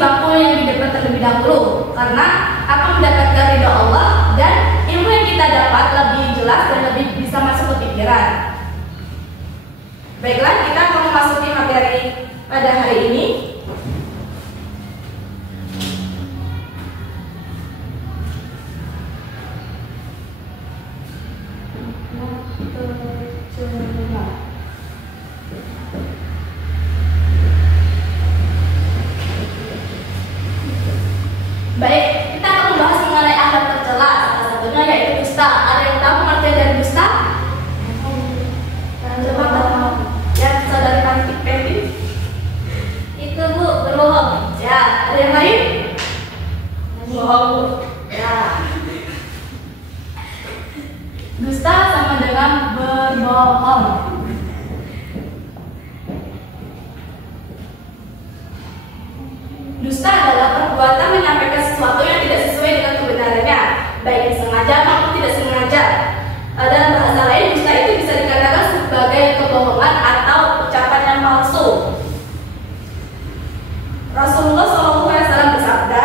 bangku yang di depan terlebih dahulu, karena akan mendapatkan ridha Allah dan ilmu yang kita dapat lebih jelas dan lebih bisa masuk ke pikiran. Baiklah, kita mau memasuki materi pada hari ini. Baik, kita akan membahas mengenai akhlak tercela. Salah satunya yaitu dusta. Ada yang tahu artinya dari dusta? Coba tahu. Ya, saudari Peti. Itu Bu, berbohong. Ya, ada yang lain? Bohong Bu. Ya. Dusta sama dengan berbohong. Dusta adalah perbuatan menyampaikan sesuatu yang tidak sesuai dengan kebenarannya, baik sengaja maupun tidak sengaja. Dalam bahasa lain, dusta itu bisa dikatakan sebagai kebohongan atau ucapan yang palsu. Rasulullah SAW bersabda,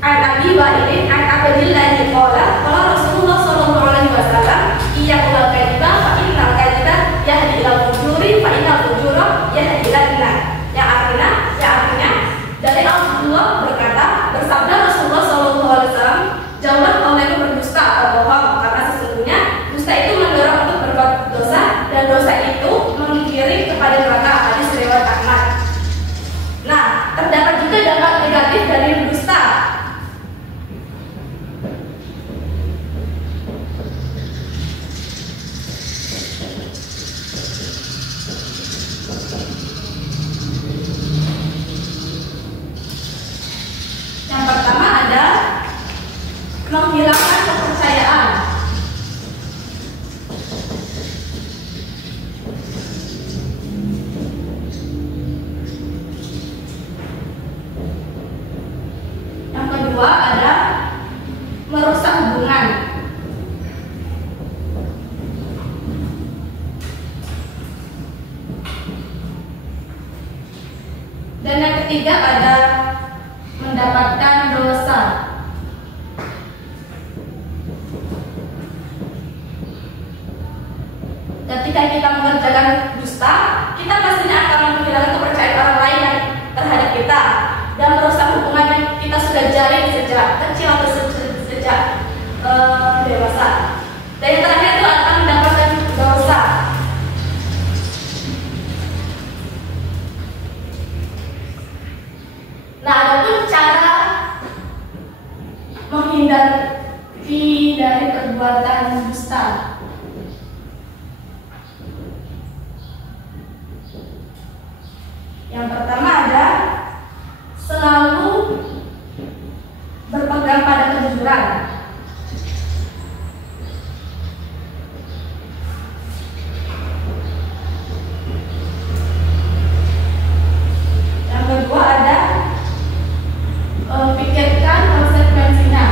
"An Abi Wa'ilin an Abdillahi qala qala Rasulullah SAW, iyyakum kadhiba fa innal kadhiba yahdi ilal fujuri fa innal fujura yahdi ilal nar." Yang artinya dari Abdullah bersabda Rasulullah SAW, "Jauhlah olehmu berdusta atau bohong, karena sesungguhnya dusta itu mendorong untuk berbuat dosa dan dosa itu mengiring kepada neraka." Hadis riwayat Ahmad. Nah, terdapat juga dampak negatif dari dusta. Yang pertama ada menghilangkan kepercayaan. Yang kedua ada merusak hubungan. Dan yang ketiga ada mendapatkan dosa. Ketika kita mengerjakan dusta, kita pastinya akan menghilangkan kepercayaan orang lain terhadap kita dan merusak hubungan yang kita sudah jalin sejak kecil atau sejak dewasa. Dan yang terakhir itu akan mendapatkan dosa. Nah, adapun cara menghindari dari perbuatan dusta. Yang pertama ada selalu berpegang pada kejujuran. Yang kedua ada pikirkan konsekuensinya.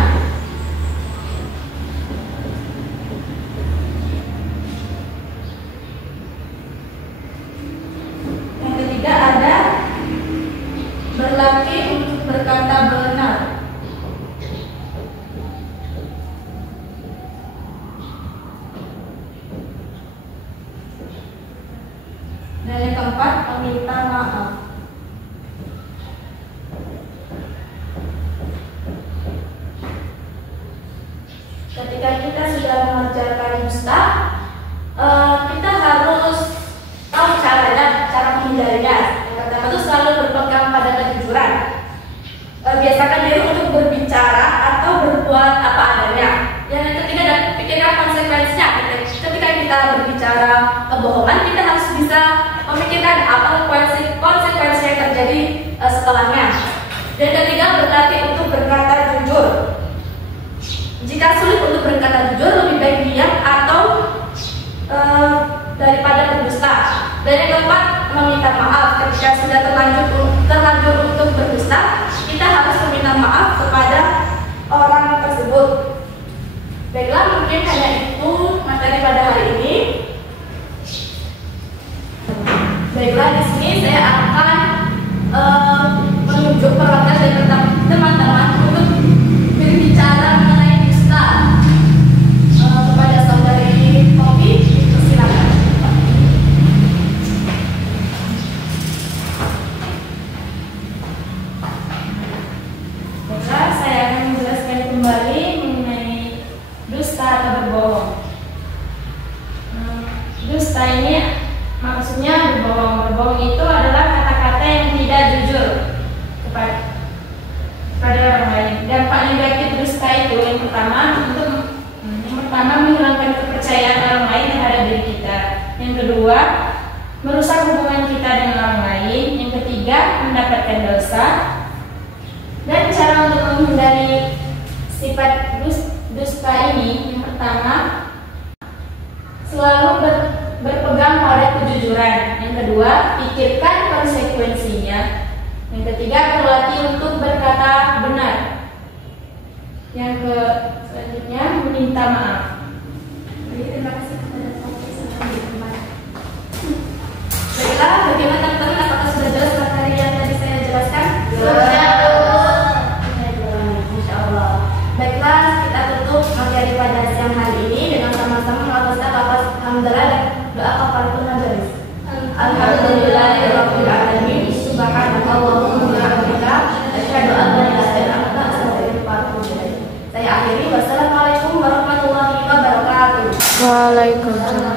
Yang ketiga ada berlatih untuk berkata benar. Dan yang keempat meminta maaf. Ketika kita sudah mengerjakan dusta, kita harus tahu cara menghindarinya. Yang pertama itu selalu berpegang pada kejujuran. Biasakan diri untuk berbicara atau berbuat apa adanya. Yang ketiga, dan pikirkan konsekuensinya. Ketika kita berbicara kebohongan, kita harus bisa memikirkan apa konsekuensi yang terjadi setelahnya. Dan ketiga, berlatih untuk berkata jujur. Jika sulit untuk berkata jujur, lebih baik diam atau daripada berdusta. Dan yang keempat, meminta maaf. Ketika sudah terlanjur untuk berdusta, kita harus meminta maaf kepada orang tersebut. Baiklah, mungkin hanya itu materi pada hari ini. Baiklah, di sini saya akan kedua, merusak hubungan kita dengan orang lain. Yang ketiga, mendapatkan dosa. Dan cara untuk menghindari sifat dusta ini, yang pertama, selalu berpegang pada kejujuran. Yang kedua, pikirkan konsekuensinya. Yang ketiga, berlatih untuk berkata benar. Selanjutnya, meminta maaf. Terima kasih kepada teman-teman. Baiklah, bagaimana teman-teman? Apakah sudah jelas materi yang tadi saya jelaskan? Insya Allah. Baiklah, kita tutup materi pada siang hari ini dengan sama-sama melafazkan lafaz hamdalah dan doa kafaratul majelis. Alhamdulillahirabbil alamin. Subhanakallahumma wa bihamdika asyhadu an la ilaha illa anta astaghfiruka wa atubu ilaik. Saya akhiri. Wassalamualaikum warahmatullahi wabarakatuh. Waalaikumsalam.